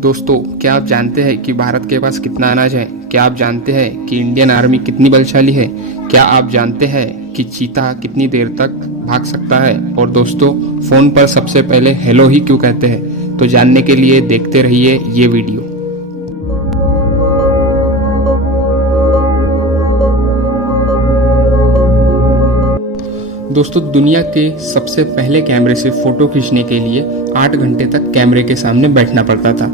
दोस्तों, क्या आप जानते हैं कि भारत के पास कितना अनाज है? क्या आप जानते हैं कि इंडियन आर्मी कितनी बलशाली है? क्या आप जानते हैं कि चीता कितनी देर तक भाग सकता है? और दोस्तों, फोन पर सबसे पहले हेलो ही क्यों कहते हैं? तो जानने के लिए देखते रहिए ये वीडियो। दोस्तों, दुनिया के सबसे पहले कैमरे से फोटो खींचने के लिए 8 घंटे तक कैमरे के सामने बैठना पड़ता था।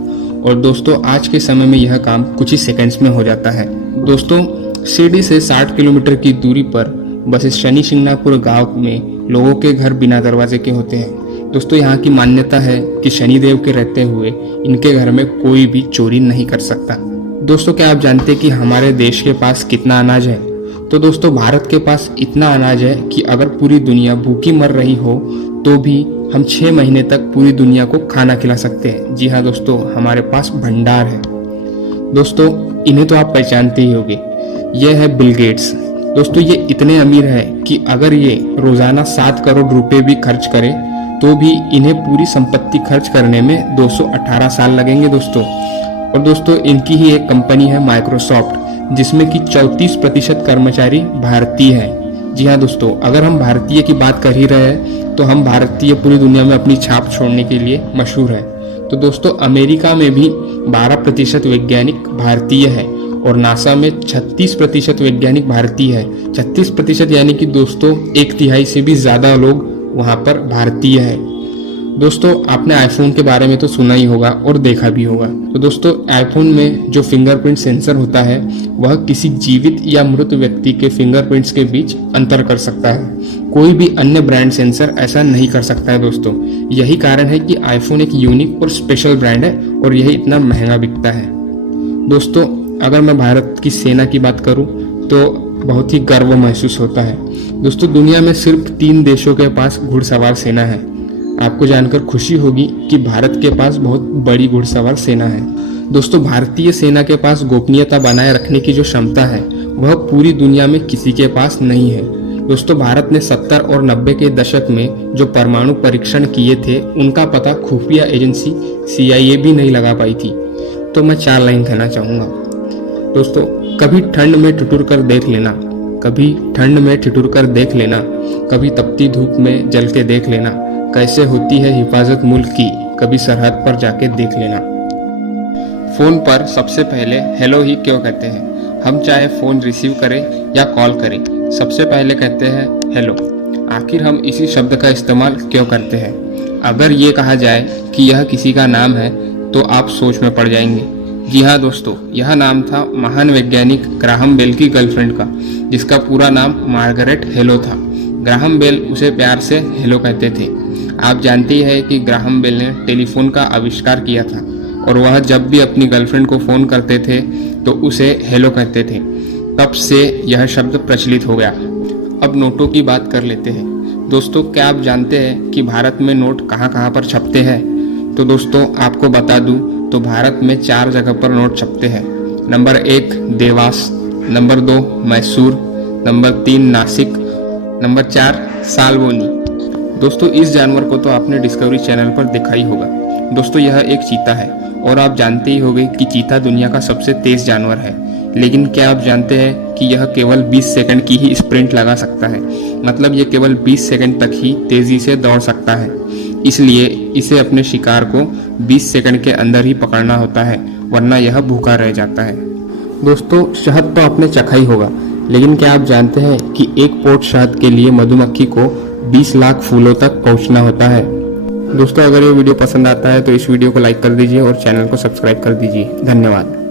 और दोस्तों, आज के समय में यह काम कुछ ही सेकंड्स में हो जाता है। दोस्तों, शिरडी से 60 किलोमीटर की दूरी पर बस शनि शिंगणापुर गांव में लोगों के घर बिना दरवाजे के होते हैं। दोस्तों, यहाँ की मान्यता है कि शनिदेव के रहते हुए इनके घर में कोई भी चोरी नहीं कर सकता। दोस्तों, क्या आप जानते हैं कि हमारे देश के पास कितना अनाज है? तो दोस्तों, भारत के पास इतना अनाज है कि अगर पूरी दुनिया भूखी मर रही हो तो भी हम 6 महीने तक पूरी दुनिया को खाना खिला सकते हैं। जी हाँ दोस्तों, हमारे पास भंडार है। दोस्तों, इन्हें तो आप पहचानते ही होंगे, ये है बिल गेट्स। दोस्तों, ये इतने अमीर है कि अगर ये रोजाना 7 करोड़ रुपए भी खर्च करें तो भी इन्हें पूरी संपत्ति खर्च करने में 218 साल लगेंगे दोस्तों। और दोस्तों, इनकी ही एक कंपनी है माइक्रोसॉफ्ट, जिसमें कि 34% कर्मचारी भारतीय हैं। जी हाँ दोस्तों, अगर हम भारतीय की बात कर ही रहे हैं तो हम भारतीय पूरी दुनिया में अपनी छाप छोड़ने के लिए मशहूर है। तो दोस्तों, अमेरिका में भी 12% वैज्ञानिक भारतीय है और नासा में 36% वैज्ञानिक भारतीय है। 36% यानी कि दोस्तों 1/3 से भी ज्यादा लोग वहां पर भारतीय है। दोस्तों, आपने आईफोन के बारे में तो सुना ही होगा और देखा भी होगा। तो दोस्तों, आईफोन में जो फिंगरप्रिंट सेंसर होता है वह किसी जीवित या मृत व्यक्ति के फिंगरप्रिंट्स के बीच अंतर कर सकता है। कोई भी अन्य ब्रांड सेंसर ऐसा नहीं कर सकता है दोस्तों। यही कारण है कि आईफोन एक यूनिक और स्पेशल ब्रांड है और यही इतना महंगा बिकता है। दोस्तों, अगर मैं भारत की सेना की बात करूं तो बहुत ही गर्व महसूस होता है। दोस्तों, दुनिया में सिर्फ 3 देशों के पास घुड़सवार सेना है। आपको जानकर खुशी होगी कि भारत के पास बहुत बड़ी घुड़सवार सेना है। दोस्तों, भारतीय सेना के पास गोपनीयता बनाए रखने की जो क्षमता है वह पूरी दुनिया में किसी के पास नहीं है। दोस्तों, भारत ने 70 और 90 के दशक में जो परमाणु परीक्षण किए थे उनका पता खुफिया एजेंसी CIA भी नहीं लगा पाई थी। तो मैं 4 लाइन कहना चाहूँगा। दोस्तों, कभी ठंड में ठिठुर कर देख लेना, कभी ठंड में ठिठुर कर देख लेना, कभी तपती धूप में जल के देख लेना, कैसे होती है हिफाजत मुल्क की, कभी सरहद पर जाके देख लेना। फोन पर सबसे पहले हेलो ही क्यों कहते हैं? हम चाहे फोन रिसीव करें या कॉल करें, सबसे पहले कहते हैं हेलो। आखिर हम इसी शब्द का इस्तेमाल क्यों करते हैं? अगर ये कहा जाए कि यह किसी का नाम है तो आप सोच में पड़ जाएंगे। जी हाँ दोस्तों, यह नाम था महान वैज्ञानिक ग्राहम बेल की गर्लफ्रेंड का, जिसका पूरा नाम मार्गरेट हेलो था। ग्राहम बेल उसे प्यार से हेलो कहते थे। आप जानते ही हैं कि ग्राहम बेल ने टेलीफोन का आविष्कार किया था और वह जब भी अपनी गर्लफ्रेंड को फ़ोन करते थे तो उसे हेलो कहते थे। तब से यह शब्द प्रचलित हो गया। अब नोटों की बात कर लेते हैं। दोस्तों, क्या आप जानते हैं कि भारत में नोट कहाँ कहाँ पर छपते हैं? तो दोस्तों, आपको बता दूं तो भारत में 4 जगह पर नोट छपते हैं। Number 1 Dewas, number 2 Mysore, number 3 Nashik, number 4 Salboni. दोस्तों, इस जानवर को तो आपने डिस्कवरी चैनल पर देखा ही होगा। दोस्तों, यह एक चीता है और आप जानते ही होंगे कि चीता दुनिया का सबसे तेज जानवर है। लेकिन क्या आप जानते हैं कि यह केवल 20 सेकंड की ही स्प्रिंट लगा सकता है? मतलब यह केवल 20 सेकंड तक ही तेजी से दौड़ सकता है। इसलिए इसे अपने शिकार को 20 सेकंड के अंदर ही पकड़ना होता है, वरना यह भूखा रह जाता है। दोस्तों, शहद तो आपने चखा ही होगा, लेकिन क्या आप जानते हैं कि एक पोट शहद के लिए मधुमक्खी को 20 लाख फूलों तक पहुंचना होता है। दोस्तों, अगर ये वीडियो पसंद आता है तो इस वीडियो को लाइक कर दीजिए और चैनल को सब्सक्राइब कर दीजिए। धन्यवाद।